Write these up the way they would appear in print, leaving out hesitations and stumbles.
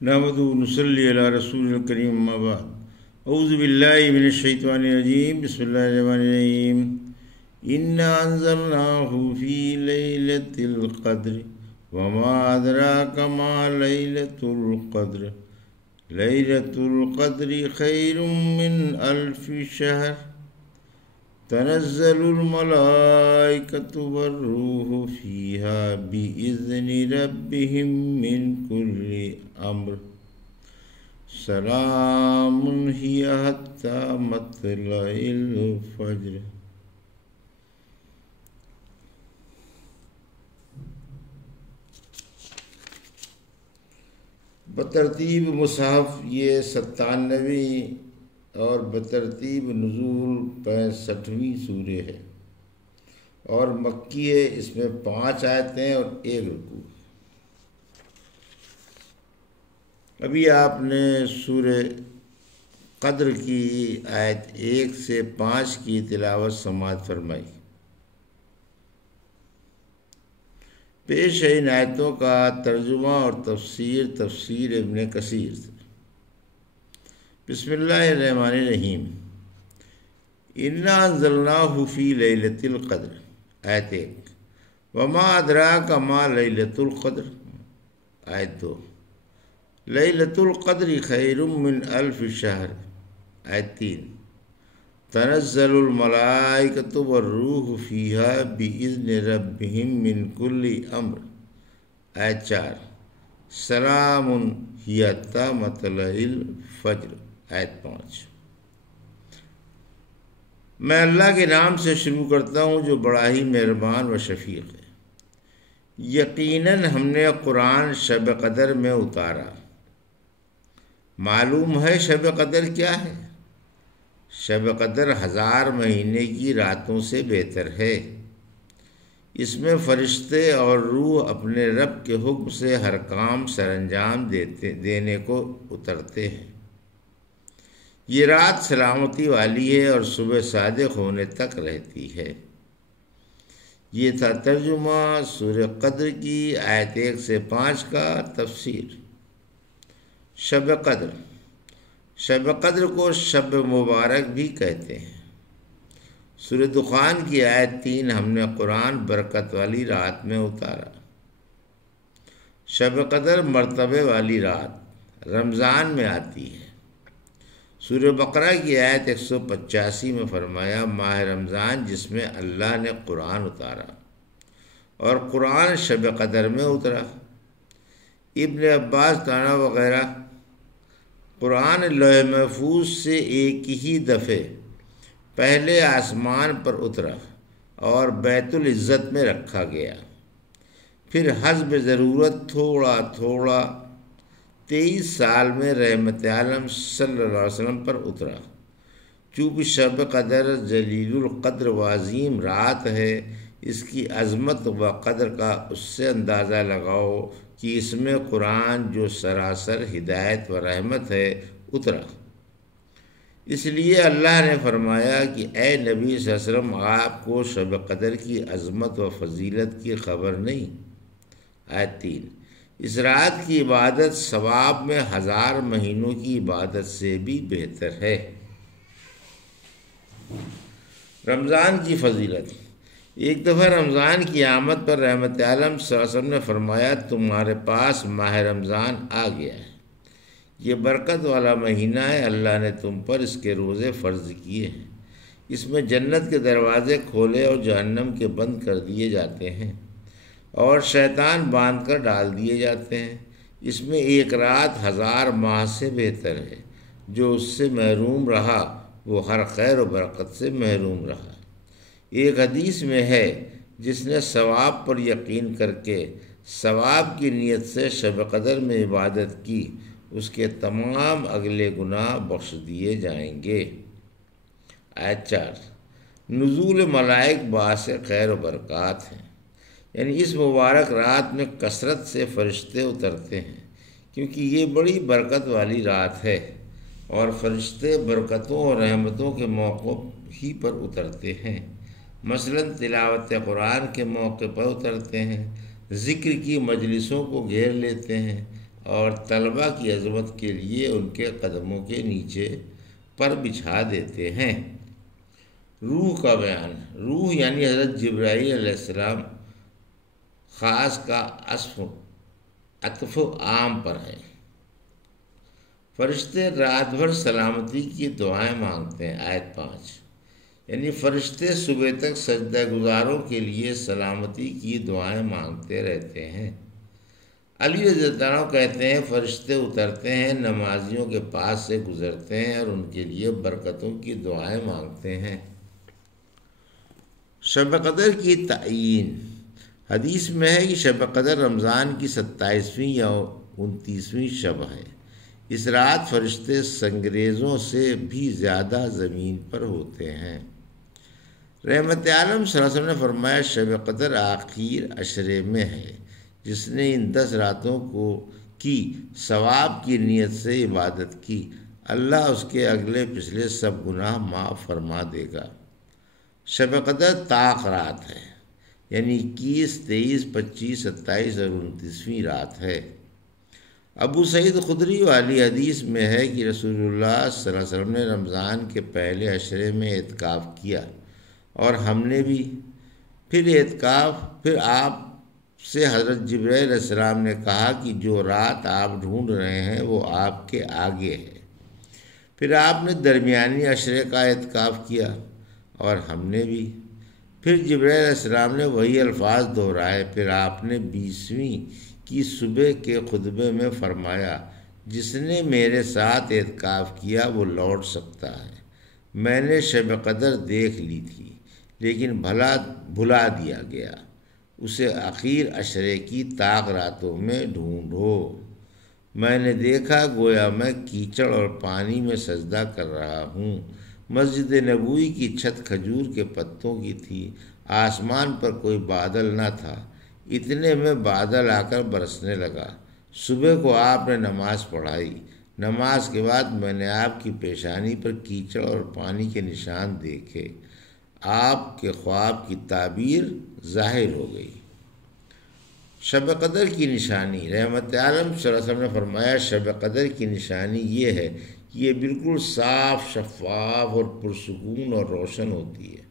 نحمدہ و نصلی علی رسول الکریم اما بعد اعوذ باللہ من الشیطان الرجیم بسم اللہ الرحمن الرحیم انا انزلناہ فی لیلۃ القدر وما ادراک ما لیلۃ القدر لیلۃ القدر خیر من الف شہر تنزل الملائکۃ والروح فیہا بإذن ربہم من کل امر سلام ہی حتی مطلع الفجر۔ بترتیب مصحف یہ 97ویں اور بترتیب نزول 65ویں سورہ ہے اور مکی ہے۔ اس میں 5 آیتیں اور 1 رکوع۔ ابھی آپ نے سورہ قدر کی آیت 1 سے 5 کی تلاوت سماعت فرمائی۔ پیش ہے ان آیتوں کا ترجمہ اور تفسیر ابن کثیر سے۔ بسم اللہ الرحمن الرحیم۔ انا انزلناہ فی لیلۃ القدر، آیت 1۔ وما ادراک ما لیلۃ القدر، آیت 2۔ لیلۃ القدر خیر من الف شہر، آیت 3۔ تنزل الملائکۃ والروح فیہا بإذن ربہم من کل امر، آیت 4۔ سلام ہی حتی مطلع الفجر، آیت 5۔ میں اللہ کے نام سے شروع کرتا ہوں جو بڑا ہی مہربان و شفیق ہے۔ یقیناً ہم نے قرآن شب قدر میں اتارا۔ معلوم ہے شب قدر کیا ہے؟ شب قدر 1000 مہینے کی راتوں سے بہتر ہے۔ اس میں فرشتے اور روح اپنے رب کے حکم سے ہر کام سر انجام دینے کو اترتے ہیں۔ یہ رات سلامتی والی ہے اور صبح صادق ہونے تک رہتی ہے۔ یہ تھا ترجمہ سورہ قدر کی آیت 1 سے 5 کا۔ تفسیر۔ شب قدر، شب قدر کو شب مبارک بھی کہتے ہیں۔ سورہ دخان کی آیت 3۔ ہم نے قرآن برکت والی رات میں اتارا۔ شب قدر مرتبے والی رات رمضان میں آتی ہے۔ سورہ بقرہ کی آیت 185 میں فرمایا ماہ رمضان جس میں اللہ نے قرآن اتارا، اور قرآن شب قدر میں اترا۔ ابن عباس تانا وغیرہ قرآن لوح محفوظ سے ایک ہی دفعے پہلے آسمان پر اترا اور بیت العزت میں رکھا گیا، پھر حسب ضرورت تھوڑا تھوڑا 23 سال میں رحمت عالم صلی اللہ علیہ وسلم پر اترا۔ چونکہ شب قدر جلیل القدر و عظیم رات ہے، اس کی عظمت و قدر کا اس سے اندازہ لگاؤ کہ اس میں قرآن جو سراسر ہدایت و رحمت ہے اترا۔ اس لیے اللہ نے فرمایا کہ اے نبی صلی اللہ علیہ وسلم آپ کو شب قدر کی عظمت و فضیلت کی خبر نہیں۔ آیت 3۔ اس رات کی عبادت ثواب میں 1000 مہینوں کی عبادت سے بھی بہتر ہے۔ رمضان کی فضیلت۔ ایک دفعہ رمضان کی آمد پر رحمت عالم صلی اللہ علیہ وسلم نے فرمایا تمہارے پاس ماہ رمضان آ گیا ہے، یہ برکت والا مہینہ ہے، اللہ نے تم پر اس کے روزے فرض کیے ہیں۔ اس میں جنت کے دروازے کھولے اور جہنم کے بند کر دیے جاتے ہیں اور شیطان باندھ کر ڈال دیے جاتے ہیں۔ اس میں ایک رات 1000 ماہ سے بہتر ہے۔ جو اس سے محروم رہا وہ ہر خیر و برکت سے محروم رہا۔ ایک حدیث میں ہے جس نے ثواب پر یقین کر کے ثواب کی نیت سے شب قدر میں عبادت کی اس کے تمام اگلے گناہ بخش دیے جائیں گے۔ آیت 4۔ نزول ملائک باعث خیر و برکات ہیں، یعنی اس مبارک رات میں کثرت سے فرشتے اترتے ہیں کیونکہ یہ بڑی برکت والی رات ہے، اور فرشتے برکتوں اور رحمتوں کے موقع ہی پر اترتے ہیں۔ مثلاً تلاوت قرآن کے موقع پر اترتے ہیں، ذکر کی مجلسوں کو گھیر لیتے ہیں اور طلبہ کی عظمت کے لیے ان کے قدموں کے نیچے پر بچھا دیتے ہیں۔ روح کا بیان، روح یعنی حضرت جبرائیل علیہ السلام خاص کا عطف عام پر ہے۔ فرشتے رات بھر سلامتی کی دعائیں مانگتے ہیں، آیت 5، یعنی فرشتے صبح تک سجدہ گزاروں کے لیے سلامتی کی دعائیں مانگتے رہتے ہیں۔ علی رضی اللہ عنہ کہتے ہیں فرشتے اترتے ہیں، نمازیوں کے پاس سے گزرتے ہیں اور ان کے لیے برکتوں کی دعائیں مانگتے ہیں۔ شب قدر کی تعیین، حدیث میں ہے کہ شب قدر رمضان کی 27ویں یا 29ویں شب ہے۔ اس رات فرشتے سنگریزوں سے بھی زیادہ زمین پر ہوتے ہیں۔ رحمت عالم صلی اللہ علیہ وسلم نے فرمایا شب قدر آخر عشرے میں ہے، جس نے ان 10 راتوں کی ثواب کی نیت سے عبادت کی، اللہ اس کے اگلے پچھلے سب گناہ معاف فرما دے گا۔ شب قدر طاق رات ہے، یعنی 21، 23، 25، 27 اور 29ویں رات ہے۔ ابو سعید خدری والی حدیث میں ہے کہ رسول اللہ صلی اللہ علیہ وسلم نے رمضان کے پہلے عشرے میں اعتکاف کیا اور ہم نے بھی۔ پھر آپ سے حضرت جبرائیل علیہ السلام نے کہا کہ جو رات آپ ڈھونڈ رہے ہیں وہ آپ کے آگے ہے۔ پھر آپ نے درمیانی عشرے کا اعتکاف کیا اور ہم نے بھی۔ پھر جبرائیل علیہ السلام نے وہی الفاظ دہرائے۔ پھر آپ نے 20ویں کی صبح کے خطبے میں فرمایا جس نے میرے ساتھ اعتکاف کیا وہ لوٹ سکتا ہے۔ میں نے شب قدر دیکھ لی تھی لیکن بھلا دیا گیا، اسے اخیر عشرے کی طاق راتوں میں ڈھونڈو۔ میں نے دیکھا گویا میں کیچڑ اور پانی میں سجدہ کر رہا ہوں۔ مسجد نبوی کی چھت کھجور کے پتوں کی تھی، آسمان پر کوئی بادل نہ تھا، اتنے میں بادل آ کر برسنے لگا۔ صبح کو آپ نے نماز پڑھائی، نماز کے بعد میں نے آپ کی پیشانی پر کیچڑ اور پانی کے نشان دیکھے، آپ کے خواب کی تعبیر ظاہر ہو گئی۔ شب قدر کی نشانی، رحمت عالم صلی اللہ علیہ وسلم نے فرمایا شب قدر کی نشانی یہ ہے کہ یہ بالکل صاف، شفاف اور پرسکون اور روشن ہوتی ہے،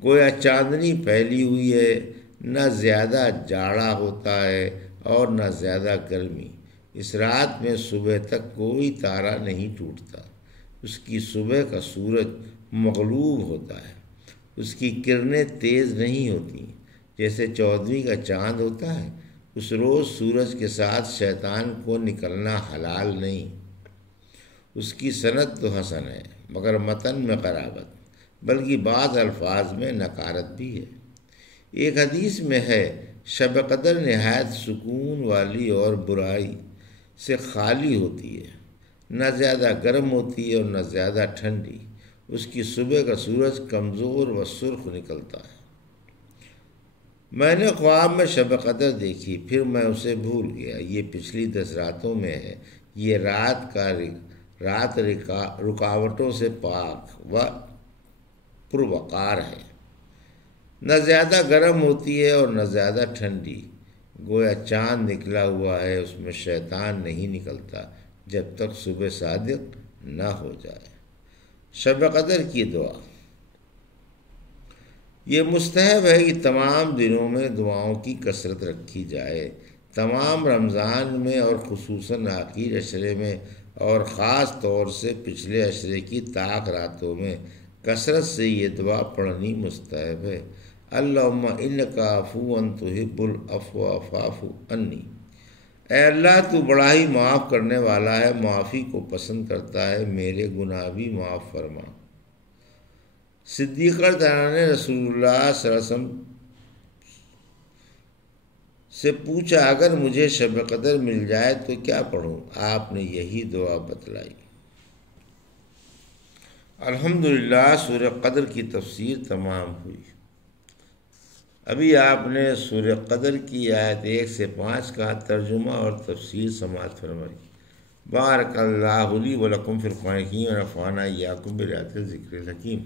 گویا چاندنی پھیلی ہوئی ہے، نہ زیادہ جاڑا ہوتا ہے اور نہ زیادہ گرمی۔ اس رات میں صبح تک کوئی تارا نہیں ٹوٹتا، اس کی صبح کا سورج مغلوب ہوتا ہے، اس کی کرنیں تیز نہیں ہوتی جیسے 14ویں کا چاند ہوتا ہے۔ اس روز سورج کے ساتھ شیطان کو نکلنا حلال نہیں۔ اس کی سند تو حسن ہے مگر متن میں قرابت، بلکہ بعض الفاظ میں نکارت بھی ہے۔ ایک حدیث میں ہے شب قدر نہایت سکون والی اور برائی سے خالی ہوتی ہے، نہ زیادہ گرم ہوتی ہے اور نہ زیادہ ٹھنڈی۔ اس کی صبح کا سورج کمزور و سرخ نکلتا ہے۔ میں نے خواب میں شب قدر دیکھی، پھر میں اسے بھول گیا۔ یہ پچھلی 10 راتوں میں ہے۔ یہ رات رکاوٹوں سے پاک و پروقار ہے، نہ زیادہ گرم ہوتی ہے اور نہ زیادہ ٹھنڈی، گویا چاند نکلا ہوا ہے، اس میں شیطان نہیں نکلتا جب تک صبح صادق نہ ہو جائے۔ شب قدر کی دعا، یہ مستحب ہے کہ تمام دنوں میں دعاؤں کی کثرت رکھی جائے۔ تمام رمضان میں اور خصوصاً آخری عشرے میں اور خاص طور سے پچھلے عشرے کی طاق راتوں میں کثرت سے یہ دعا پڑھنی مستحب ہے۔ اللہم انک عفو تحب العفو فاعف عنی، اے اللہ تو بڑا ہی معاف کرنے والا ہے، معافی کو پسند کرتا ہے، میرے گناہ بھی معاف فرما۔ صدیقہ رضی اللہ عنہ نے رسول اللہ صلی اللہ علیہ وسلم سے پوچھا اگر مجھے شب قدر مل جائے تو کیا پڑھوں؟ آپ نے یہی دعا بتلائی۔ الحمدللہ سورہ قدر کی تفسیر تمام ہوئی۔ ابھی آپ نے سورہ قدر کی آیت 1 سے 5 کا ترجمہ اور تفسیر سماعت فرمائی۔ بارک اللہ لی و لکم فی القرآن الحکیم ونفعنا وإیاکم بآیات الذکر الحکیم۔